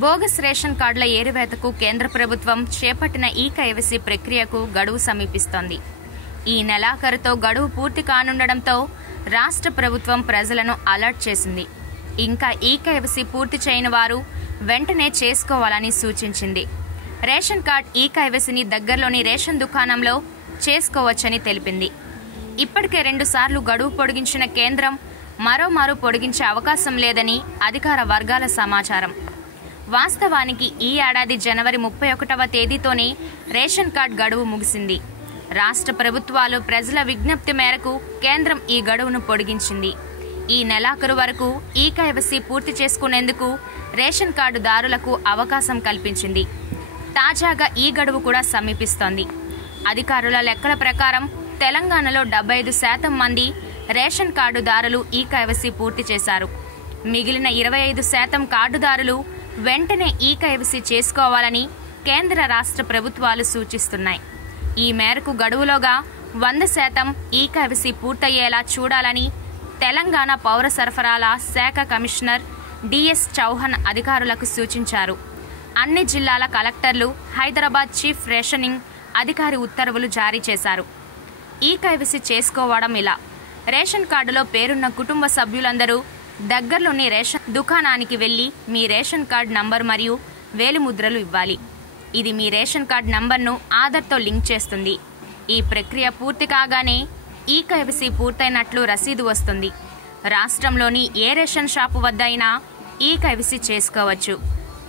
Bogus ration కార్డుల ఏరివేతకు కేంద్ర ప్రభుత్వం చేపట్టిన ఈ-కేవైసీ ప్రక్రియకు గడువు సమీపిస్తోంది. ఈ నెలాఖరుతో గడువు పూర్తి కానుండడంతో రాష్ట్ర ప్రభుత్వం ప్రజలను అలర్ట్ చేసింది. ఇంకా ఈ-కేవైసీ పూర్తి చేయని వారు వెంటనే చేసుకోవాలని సూచించింది. రేషన్ కార్డ్ ఈ-కేవైసీని దగ్గరలోని రేషన్ దుకాణంలో చేసుకోవచ్చని తెలిపింది. ఇప్పటికే 2 సార్లు గడువు పొడిగించిన కేంద్రం మరోమారు పొడిగించే అవకాశం లేదని అధికార వర్గాల సమాచారం. వాస్తవానికి ఈ ఏడాది జనవరి 31వ తేదీతోనే రేషన్ కార్డ్ గడువు ముగిసింది. రాష్ట్ర ప్రభుత్వాలు ప్రజల విజ్ఞప్తి మేరకు కేంద్రం ఈ గడువును పొడిగించింది. ఈ నెలాఖరు వరకు ఈ-కేవైసీ పూర్తి చేసుకునేందుకు రేషన్ కార్డుదారులకు అవకాశం కల్పించింది. తాజాగా ఈ గడువు కూడా సమీపిస్తోంది. అధికారుల లెక్కల ప్రకారం తెలంగాణలో 75% మంది రేషన్ కార్డుదారులు ఈ-కేవైసీ పూర్తి చేశారు. మిగిలిన 25% కార్డుదారులు వెంటనే ఈ-కేవైసీ చేసుకోవాలని కేంద్ర రాష్ట్ర ప్రభుత్వాలు సూచిస్తున్నాయి. ఈ మేరకు గడువులోగా 100% ఈ-కేవైసీ పూర్తయ్యేలా చూడాలని తెలంగాణ పౌర సరఫరాల శాఖ కమిషనర్ డిఎస్ చౌహాన్ అధికారులకు సూచించారు. అన్ని జిల్లాల కలెక్టర్లు, హైదరాబాద్ చీఫ్ రేషనింగ్ అధికారి ఉత్తర్వులు జారీ చేశారు. ఈ-కేవైసీ చేసుకోవడం ఇలా: రేషన్ కార్డులో పేరున్న కుటుంబ సభ్యులందరూ దగ్గరలోని రేషన్ దుకాణానికి వెళ్లి మీ రేషన్ కార్డు నంబర్ మరియు వేలిముద్రలు ఇవ్వాలి. ఇది మీ రేషన్ కార్డు నంబర్ను ఆధార్తో లింక్ చేస్తుంది. ఈ ప్రక్రియ పూర్తి కాగానే ఈ-కేవైసీ పూర్తయినట్లు రసీదు వస్తుంది. రాష్ట్రంలోని ఏ రేషన్ షాపు వద్ద అయినా ఈ-కేవైసీ చేసుకోవచ్చు.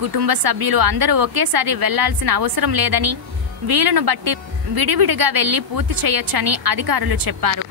కుటుంబ సభ్యులు అందరూ ఒకేసారి వెళ్లాల్సిన అవసరం లేదని, వీలును బట్టి విడివిడిగా వెళ్లి పూర్తి చేయొచ్చని అధికారులు చెప్పారు.